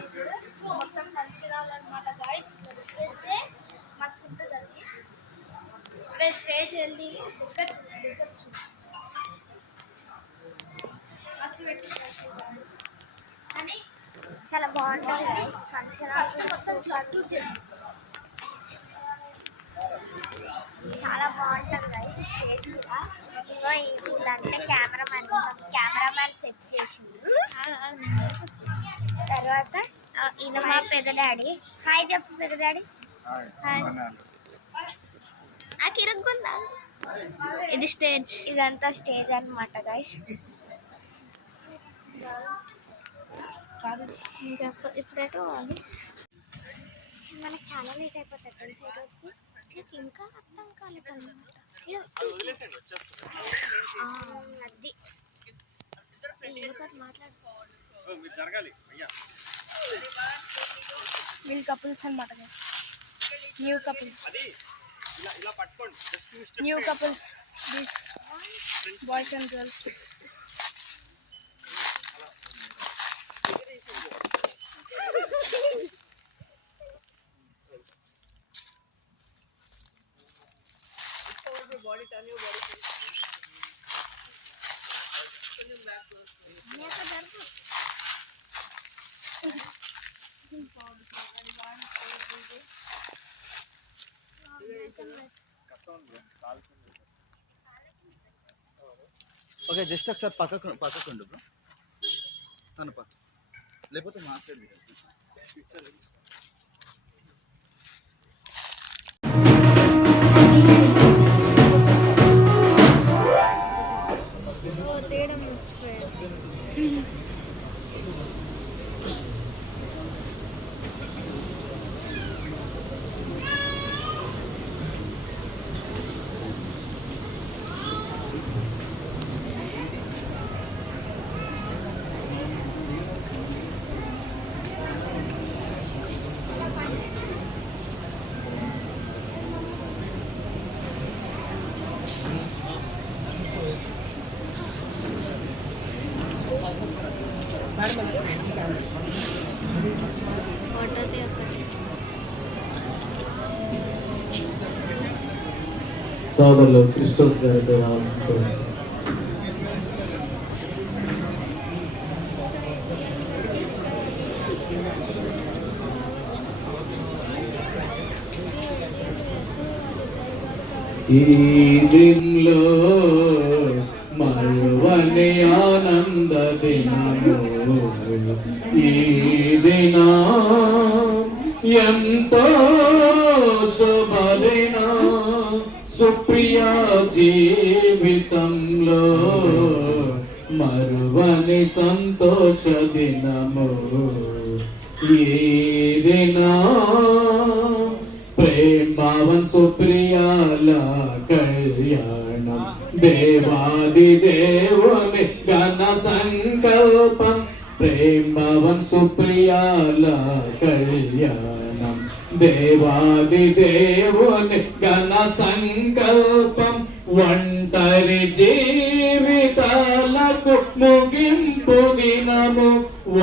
మొత్తం పంచరాలన్నమాట గాయస్. ఇట్లా మస్తు ఉంటుంది అది. ఇప్పుడే స్టేజ్ వెళ్ళి మస్తు పెట్టుకుంటారు అని చాలా బాగుంటుంది ఫంక్షన్. చాలా బాగుంటుంది గైస్ స్టేజ్ కూడా. ఇగో వీళ్ళంటే కెమెరామ్యాన్ సెట్ చేసిండు. తర్వాత ఈయన మా పెద్ద డాడీ. హాయ్ చెప్పు పెద్ద డాడీ. హాయ్. కిరక్కుందా ఇది స్టేజ్. ఇదంతా స్టేజ్ అన్నమాట గైస్. ఇప్పుడేటో మనకు చాలా లేట్ అయిపోతుంది తెలుసు ఈరోజుకి. ఇంకా అర్థం కాలేదన్నమాట. అది మాట్లాడుకోవాలి. వీళ్ళు కపుల్స్ అన్నమాట. New couples. New couples this boys and girls. body turn your body కొంచెం బ్యాక్ నేను జరుపు ఓకే జస్ట్ ఒకసారి పక్కకుండు బ్రో తన పక్క లేకపోతే మాట్లాడి సోదరులు క్రిస్టోస్ గారితో రావాల్సిన కోరిక. ఈ దినంలో మరువని ఆనంద దినము, ఈ దినం ఎంతో శుభదినం, సుప్రియ జీవితంలో మరువని సంతోష దినము, ఈ దినం ప్రేమవన్ సుప్రియాల కళ్యాణం, దేవాది దేవుని ఘన సంకల్పం, ప్రేమవన్ సుప్రియాల కళ్యాణం, దేవాది దేవుని ఘన సంకల్పం, ఒంటరి జీవితాలకు ముగింపు దినము,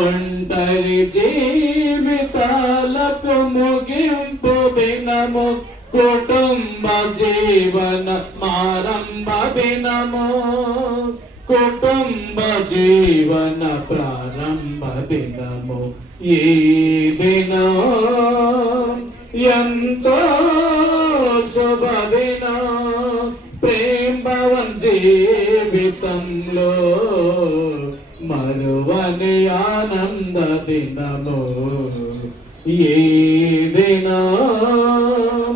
ఒంటరి జీవితాలకు ముగింపు దినము, కుటుంబ జీవన ఆరంభ దినము, కుటుంబ జీవన ప్రారంభ దినము, ఈ దినం ఎంతో శుభదినం, ప్రేమవన్ జీవితంలో మరువని ఆనంద దినము, ఈ దినం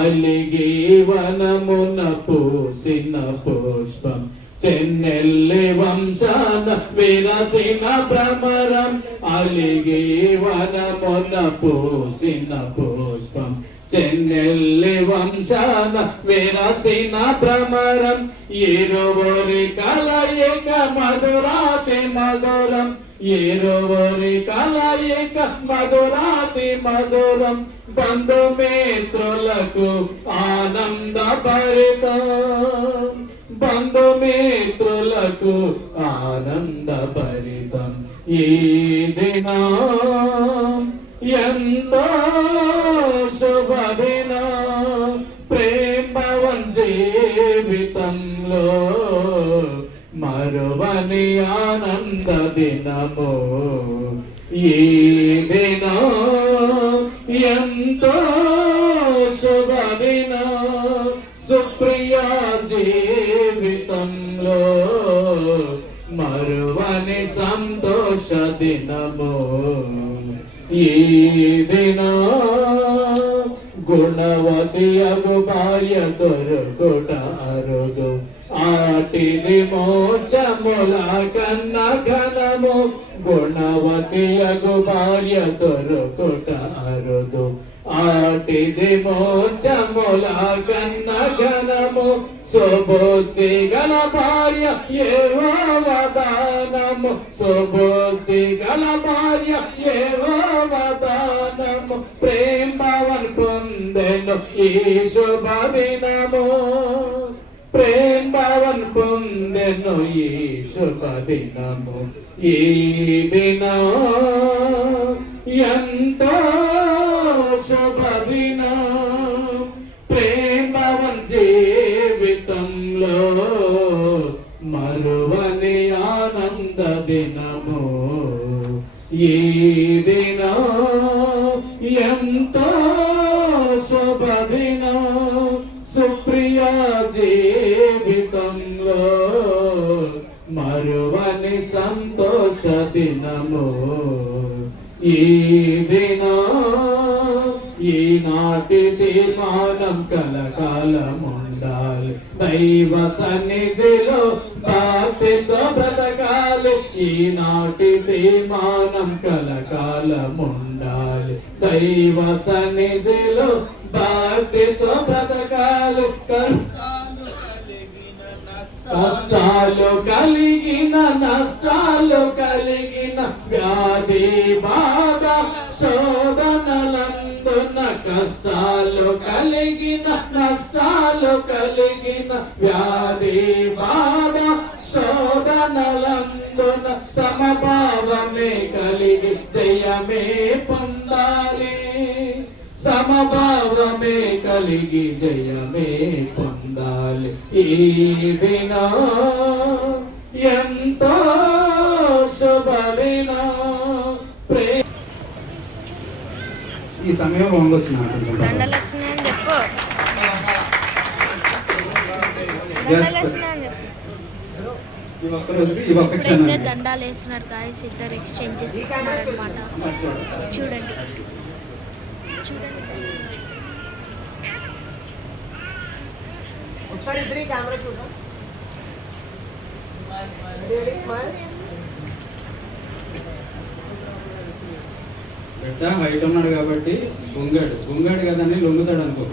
అలిగి వనమున పూసిన పుష్పం, చెన్నెల్లి వంశాన విరసిన భ్రమరం, అలిగి వనమున పూసిన పుష్పం, చెన్నెల్లి వంశాన విరసిన భ్రమరం, ఇరువురి కలయిక మధురాతి మధురం, ఇరువురి కలయిక మధురాతి మధురం, బంధుమిత్రులకు ఆనంద భరితం, బంధుమిత్రులకు ఆనంద భరితం, ఈ దినం ఎంతో శుభదినం ప్రేమవన్ జీవితంలో మరువని ఆనంద దినము ఈ దినం ఎంతో శుభదినం సుప్రియ జీవితంలో మరువని సంతోష దినము ఈ దినం గుణవతి అగు భార్య దొరుకుట అరుదు ఆటిది మోచముల కన్న ఘనము గుణవతి అగు భార్య దొరుకుట అరుదు ఆటిది మోచముల కన్న ఘనము సుబుద్ధి గల భార్య యెహోవా దానము సుబుద్ధి గల భార్య యెహోవా దానము ప్రేమవన్ పొందెను ఈ శుభ దినము ప్రేమవన్ పొందెను ఈ శుభ దినము ఈ దినం ఎంతో శుభ దినం ప్రేమవన్ జీవితంలో మరువని ఆనంద దినము ఈ దినం ఎంతో శుభ దినం సుప్రియ జీవితంలో మరువని సంతోష దినము ఈ దినం ఈనాటి తీర్మానం కలకాలం ఉండాలి దైవ సన్నిధిలో భక్తితో బ్రతకాలి ఈనాటి తీర్మానం కలకాలం ఉండాలి దైవ సన్నిధిలో భక్తితో బ్రతకాలి కష్టాలు కలిగిన నష్టాలు కలిగిన వ్యాధి బాధ శోధనలందున కష్టాలు కలిగిన నష్టాలు కలిగిన వ్యాధి బాధ శోధనలందున సమభావమే కలిగి జయమే పొందాలి సమభావమే కలిగి జయమే పొందాలి ఈ దినం ఎంతో శుభ దినం ఈ సమయం బాగుండొచ్చు దండలు వస్తున్నాయని చెప్పు దండలు వస్తున్నాయని చెప్పు ఈ ఒక్క రోజుకి ఈ ఒక్క క్షణం ఇప్పుడైతే దండాలు వేస్తున్నారు గాయస్ ఇద్దరు ఎక్స్చేంజ్ చేసుకుంటున్నారు అనమాట చూడండి చూడండి guys. ఒకసారి ఇద్దరి కెమెరా చూద్దాం రెడీ స్మైల్ బిడ్డ హైట్ ఉన్నాడు కాబట్టి గుంగాడు కదని లొంగుతాడు అనుకో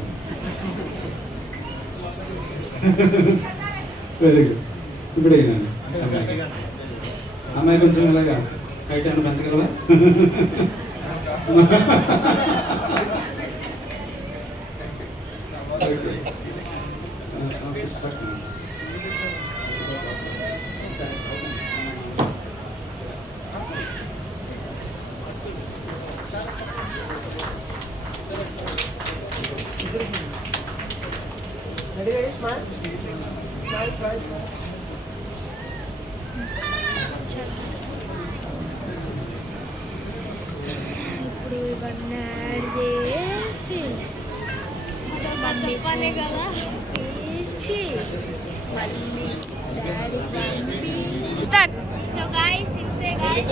వెరీ గుడ్ ఇప్పుడు అయినా అమ్మాయి కొంచెం ఇలాగా హైట్ ఏమైనా పెంచగలవా రెడీ స్మైల్ స్మైల్ స్మైల్ ఇప్పుడు ఇవన్నీ యాడ్ చేసి మమ్మీ కదా ఇచ్చి మళ్ళీ డాడీ పంపించి స్టార్ట్ సో గాయ్స్ ఇంతే గాయ్స్